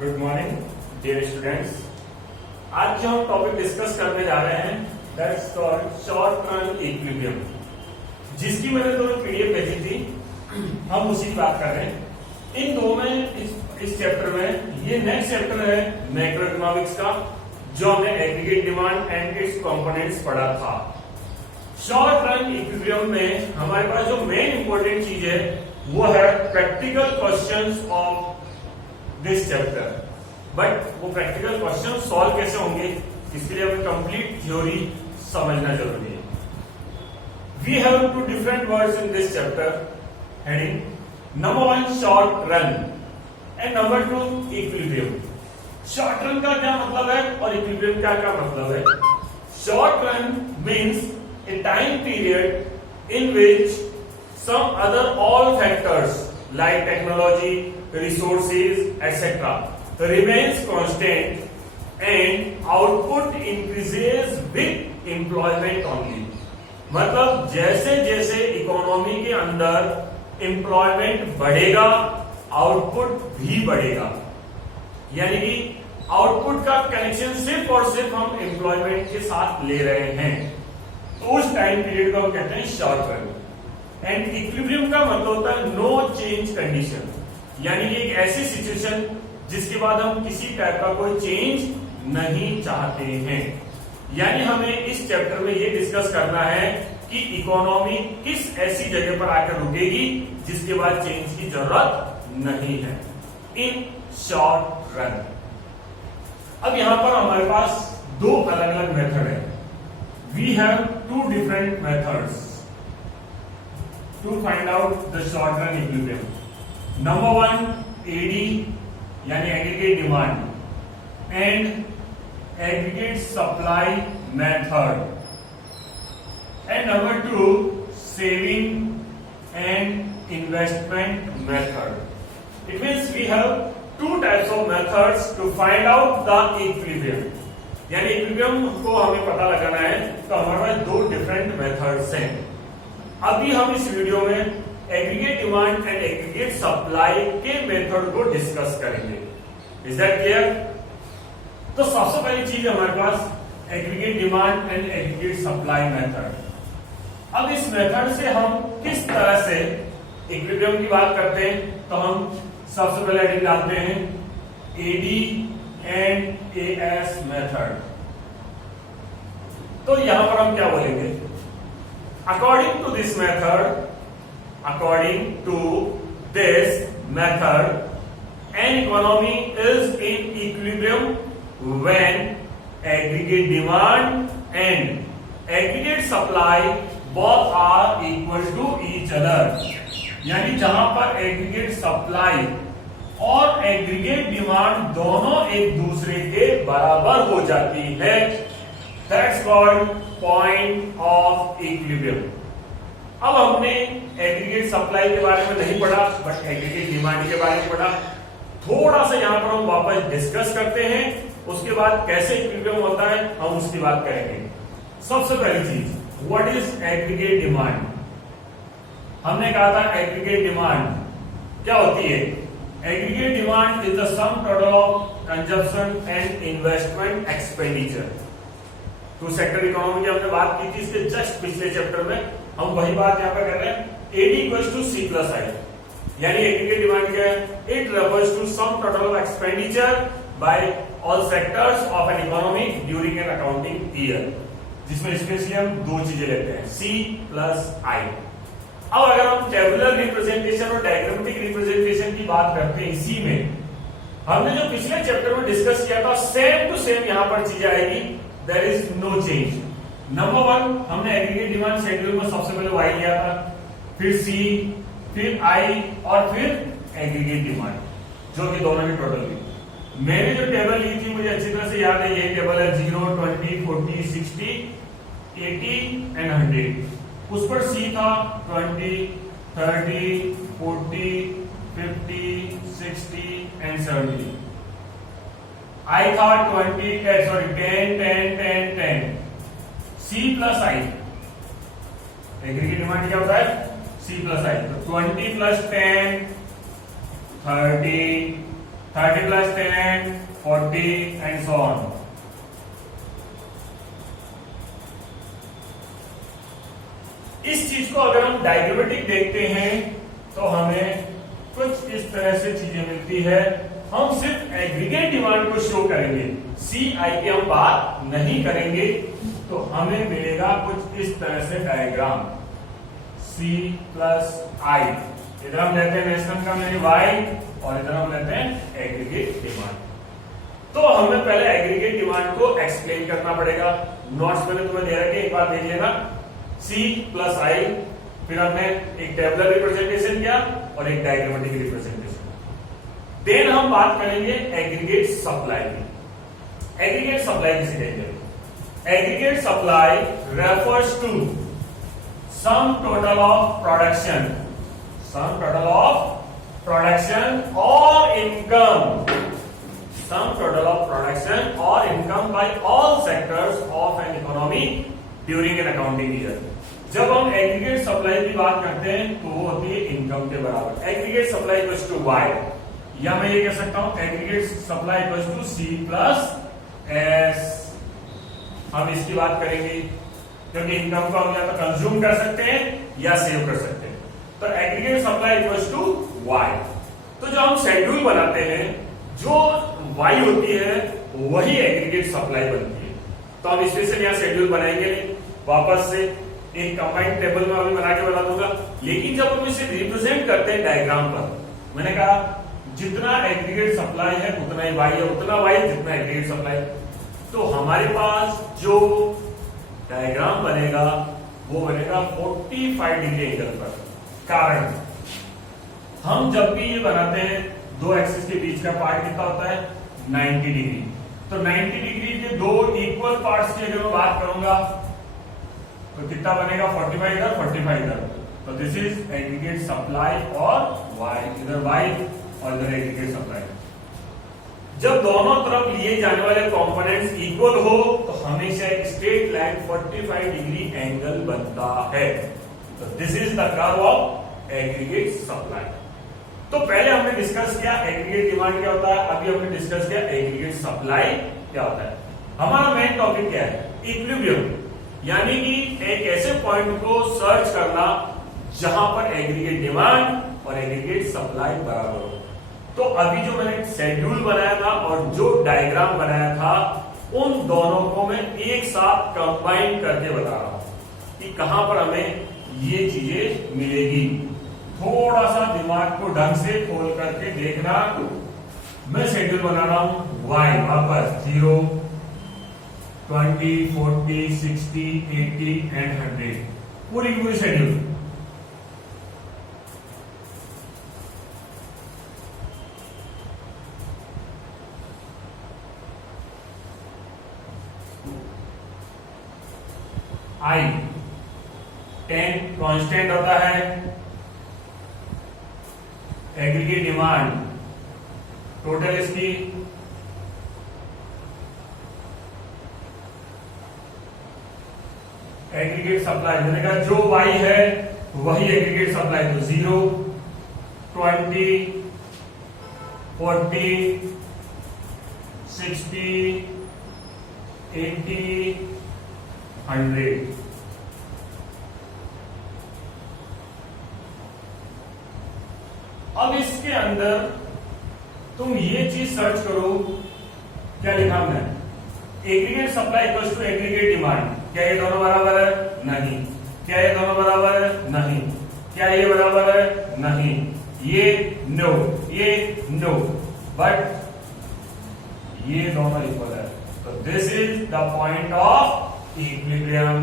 Good morning dear students. आज जो हम टॉपिक डिस्कस करने जा रहे हैं that's called short run equilibrium, जिसकी मैंने तुम्हें पीडीएफ भेजी थी। हम उसी की बात कर रहे हैं। इन दो में इस चैप्टर में ये नेक्स्ट चैप्टर है मैक्रो इकोनॉमिक्स का, जो हमने aggregate demand and it's components पढ़ा था। शॉर्ट रन इक्विलिब्रियम में हमारे पास जो मेन इंपॉर्टेंट चीज है वो है practical questions of this chapter. But वो प्रैक्टिकल क्वेश्चन सॉल्व कैसे होंगे, इसके लिए हमें कंप्लीट थ्योरी समझना जरूरी है। We have two different words in this chapter. Heading number 1 short run and number 2 equilibrium. Short run का क्या मतलब है और इक्विलिब्रियम का क्या मतलब है? Short run means A time period in which some other all factors like technology, resources, etc. remains constant and output increases with employment only. मतलब जैसे जैसे इकोनॉमी के अंदर एम्प्लॉयमेंट बढ़ेगा आउटपुट भी बढ़ेगा, यानी कि आउटपुट का कनेक्शन सिर्फ और सिर्फ हम एम्प्लॉयमेंट के साथ ले रहे हैं, तो उस टाइम पीरियड को हम कहते हैं शॉर्ट रन। एंड इक्विलिब्रियम का मतलब होता है नो चेंज कंडीशन, यानी कि एक ऐसी सिचुएशन जिसके बाद हम किसी टाइप का कोई चेंज नहीं चाहते हैं। यानी हमें इस चैप्टर में ये डिस्कस करना है कि इकोनॉमी किस ऐसी जगह पर आकर रुकेगी जिसके बाद चेंज की जरूरत नहीं है इन शॉर्ट रन। अब यहां पर हमारे पास दो अलग अलग मेथड है। We have two different methods to find out the short run equilibrium. Number 1 AD यानी aggregate demand and aggregate supply method, and number 2 saving and investment method. It means we have two types of methods to find out the equilibrium. यानी equilibrium को हमें पता लगाना है, तो हमारे पास दो डिफरेंट मेथड्स हैं। अभी हम इस वीडियो में aggregate demand and aggregate supply के मेथड को डिस्कस करेंगे। Is that clear? तो सबसे पहली चीज हमारे पास aggregate demand and aggregate supply method. अब इस मेथड से हम किस तरह से इक्विलिब्रियम की बात करते हैं, तो हम सबसे पहले हेडिंग डालते हैं एडी एंड एएस मेथड। तो यहां पर हम क्या बोलेंगे? According to this method, an economy is in equilibrium when aggregate demand and aggregate supply both are equal to each other. यानी जहां पर aggregate supply और aggregate demand दोनों एक दूसरे के बराबर हो जाती है, that's called point of equilibrium. अब हमने एग्रीगेट सप्लाई के बारे में नहीं पढ़ा, बट एग्रीगेट डिमांड के बारे में पढ़ा। थोड़ा सा यहां पर हम वापस डिस्कस करते हैं, उसके बाद कैसे इक्विलिब्रियम होता है हम उसकी बात करेंगे। सबसे पहली चीज, व्हाट इज एग्रीगेट डिमांड? हमने कहा था एग्रीगेट डिमांड क्या होती है? Aggregate demand is the sum total of consumption and investment expenditure. Two sector economy की हमने बात की थी इसके जस्ट पिछले चैप्टर में, हम वही बात यहाँ पे कर रहे हैं। AD equals to C plus I, यानी एग्रीगेट डिमांड क्या है? It refers to sum total of expenditure by all sectors of an economy during an accounting year, जिसमें स्पेशली हम दो चीजें लेते हैं, सी प्लस आई। अब अगर हम टेबुलर रिप्रेजेंटेशन और डायग्रामेटिक रिप्रेजेंटेशन की बात करते हैं, इसी में हमने जो पिछले चैप्टर में डिस्कस किया था सेम टू सेम यहाँ पर चीजें आएगी। There is no change. Number 1 हमने एग्रीगेट डिमांड शेड्यूल में सबसे पहले वाई लिया था, फिर सी, फिर आई और फिर एग्रीगेट डिमांड, जो कि दोनों की टोटल थी। मैंने जो टेबल ली थी मुझे अच्छी तरह से याद है, यही टेबल है 0, 20, 40, 60, 80 एंड 100। उस पर सी था 20, 30, 40, 50, 60 एंड 70। आई था 10, 10। सी प्लस आई, एग्रीगेट डिमांड क्या होता है? सी प्लस आई। तो 20 plus 10 30, 30 plus 10, 40 and so on. इस चीज को अगर हम डायग्रामेटिक देखते हैं तो हमें कुछ इस तरह से चीजें मिलती है। हम सिर्फ एग्रीगेट डिमांड को शो करेंगे, CI की हम बात नहीं करेंगे, तो हमें मिलेगा कुछ इस तरह से डायग्राम C प्लस I। इधर हम लेते हैं नेशनल का मेरी Y और इधर हम लेते हैं एग्रीगेट डिमांड। तो हमें पहले एग्रीगेट डिमांड को एक्सप्लेन करना पड़ेगा। नोट्स मैंने तुम्हें दे रखे, एक बार देख लेना। C प्लस I, फिर हमने एक टेबुलर रिप्रेजेंटेशन किया और एक डायग्रामेटिक रिप्रेजेंटेशन। देन हम बात करेंगे एग्रीगेट सप्लाई की। एग्रीगेट सप्लाई किसे कहते हैं? Aggregate supply refers to sum total of production, sum total of production और income, sum total of production और income by all sectors of an economy during an accounting year. जब हम aggregate supply की बात करते हैं तो वो होती है इनकम के बराबर। Aggregate supply equals to Y, या मैं ये कह सकता हूं aggregate supply equals to C plus S। हम इसकी बात करेंगे क्योंकि इनकम को हम या तो कंज्यूम कर सकते हैं या सेव कर सकते हैं। तो aggregate supply equals to Y। तो जो हम शेड्यूल बनाते हैं, जो Y होती है वही एग्रीगेट सप्लाई बनती है। तो हम स्पेशल यहाँ शेड्यूल बनाएंगे नहीं, वापस से एक कंबाइंड टेबल में अभी बना के बता दूंगा। लेकिन जब हम इसे रिप्रेजेंट करते हैं डायग्राम पर, मैंने कहा जितना एग्रीगेट सप्लाई है उतना ही Y है, उतना Y जितना एग्रीगेट सप्लाई। तो हमारे पास जो डायग्राम बनेगा वो बनेगा 45 डिग्री एंगल पर। कारण हम जब भी ये बनाते हैं, दो एक्सिस के बीच का पार्ट कितना होता है? 90 डिग्री। तो 90 डिग्री के दो इक्वल पार्ट्स की अगर मैं बात करूंगा तो कितना बनेगा? 45 इधर, 45 इधर। तो दिस इज एग्रीगेट सप्लाई और Y, इधर Y और इधर एग्रीगेट सप्लाई। जब दोनों तरफ लिए जाने वाले कंपोनेंट्स इक्वल हो तो हमेशा एक स्ट्रेट लाइन 45 डिग्री एंगल बनता है। तो this is the curve of aggregate supply. तो पहले हमने डिस्कस किया एग्रीगेट डिमांड क्या होता है, अभी हमने डिस्कस किया एग्रीगेट सप्लाई क्या होता है। हमारा मेन टॉपिक क्या है? इक्विलिब्रियम, यानी कि एक ऐसे पॉइंट को सर्च करना जहां पर एग्रीगेट डिमांड और एग्रीगेट सप्लाई बराबर हो। तो अभी जो मैंने शेड्यूल बनाया था और जो डायग्राम बनाया था, उन दोनों को मैं एक साथ कंबाइन करके बता रहा हूं कि कहां पर हमें ये चीजें मिलेगी। थोड़ा सा दिमाग को ढंग से खोल करके देखना। मैं शेड्यूल बना रहा हूं Y, वापस 0, 20, 40, 60, 80 एंड 100, पूरी पूरी शेड्यूल। I 10 कांस्टेंट होता है, एग्रीगेट डिमांड टोटल इसकी एग्रीगेट सप्लाई, मैंने कहा जो Y है वही एग्रीगेट सप्लाई। तो 0, 20, 40, 60, 80, 100। अब इसके अंदर तुम ये चीज सर्च करो, क्या लिखा हमने? Aggregate supply equals to aggregate demand. क्या ये दोनों बराबर है? नहीं। क्या ये दोनों बराबर है? नहीं। क्या ये बराबर है? नहीं। ये नो, ये नो, बट ये दोनों इक्वल है। तो this is the point of equilibrium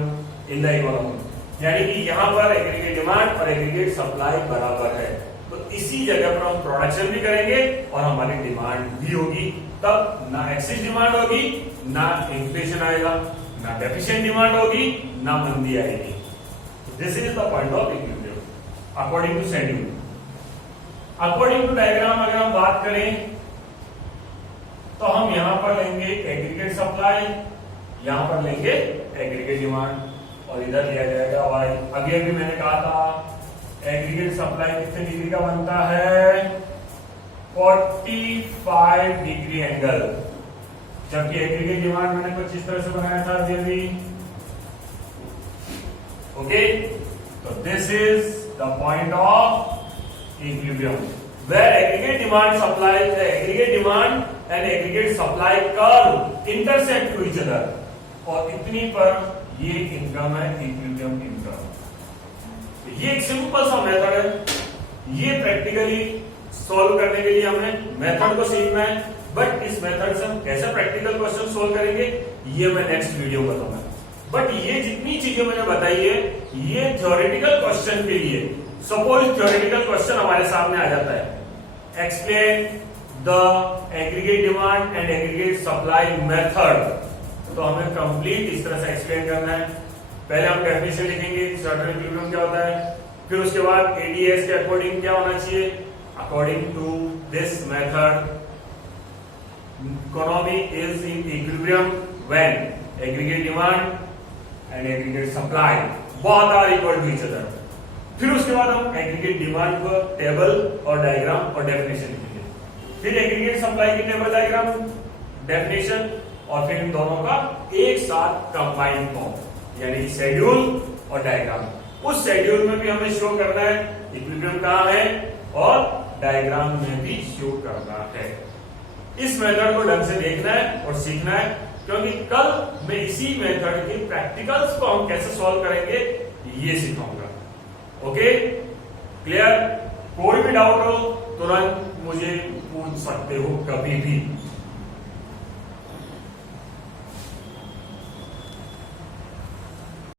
in the economy, यानी कि यहां पर एग्रीगेट डिमांड और एग्रीगेट सप्लाई बराबर है। तो इसी जगह पर हम प्रोडक्शन भी करेंगे और हमारी डिमांड भी होगी। तब ना एक्सेस डिमांड होगी, ना इन्फ्लेशन आएगा, ना डेफिशिएंट डिमांड होगी, ना मंदी आएगी। This is the point of equilibrium according to schedule. According to diagram अगर हम बात करें तो हम यहां पर लेंगे एग्रीगेट सप्लाई, यहां पर लेंगे एग्रीगेट डिमांड और इधर लिया जाएगा Y। अभी अभी मैंने कहा था एग्रीगेट सप्लाई कितने डिग्री का बनता है? 45 डिग्री एंगल, जबकि एग्रीगेट डिमांड मैंने कुछ इस तरह से बनाया था अभी। ओके, तो this is the point of equilibrium where aggregate demand and aggregate supply curve intersect to each other, और इतनी पर ये इनकम है इक्विलिब्रियम इनकम। ये एक सिंपल सा मेथड है, ये प्रैक्टिकली सॉल्व करने के लिए हमें मेथड को सीखना है, बट इस मेथड से हम कैसे प्रैक्टिकल क्वेश्चन सोल्व करेंगे ये मैं नेक्स्ट वीडियो में बताऊंगा। बट ये जितनी चीजें मैंने बताई है ये थ्योरेटिकल क्वेश्चन के लिए। सपोज थ्योरेटिकल क्वेश्चन हमारे सामने आ जाता है, explain the aggregate demand and aggregate supply method, तो हमें कंप्लीट इस तरह से एक्सप्लेन करना है। पहले हम डेफिनेशन लिखेंगे शॉर्ट रन इक्विलिब्रियम क्या होता है, फिर उसके बाद एडीएस के अकॉर्डिंग क्या होना चाहिए, according to this method economy is in equilibrium when aggregate demand and aggregate supply both are equal to each other. फिर उसके बाद हम एग्रीगेट डिमांड को टेबल और डायग्राम और डेफिनेशन लिखेंगे, फिर एग्रीगेट सप्लाई की टेबल डायग्राम डेफिनेशन, और फिर इन दोनों का एक साथ कंबाइन फॉर्म यानी शेड्यूल और डायग्राम। उस शेड्यूल में भी हमें शो करना है इक्विलिब्रियम कहां है और डायग्राम में भी शो करना है। इस मेथड को ढंग से देखना है और सीखना है, क्योंकि कल मैं इसी मेथड के प्रैक्टिकल्स को हम कैसे सॉल्व करेंगे ये सिखाऊंगा। Okay, clear? कोई भी डाउट हो तुरंत मुझे पूछ सकते हो कभी भी।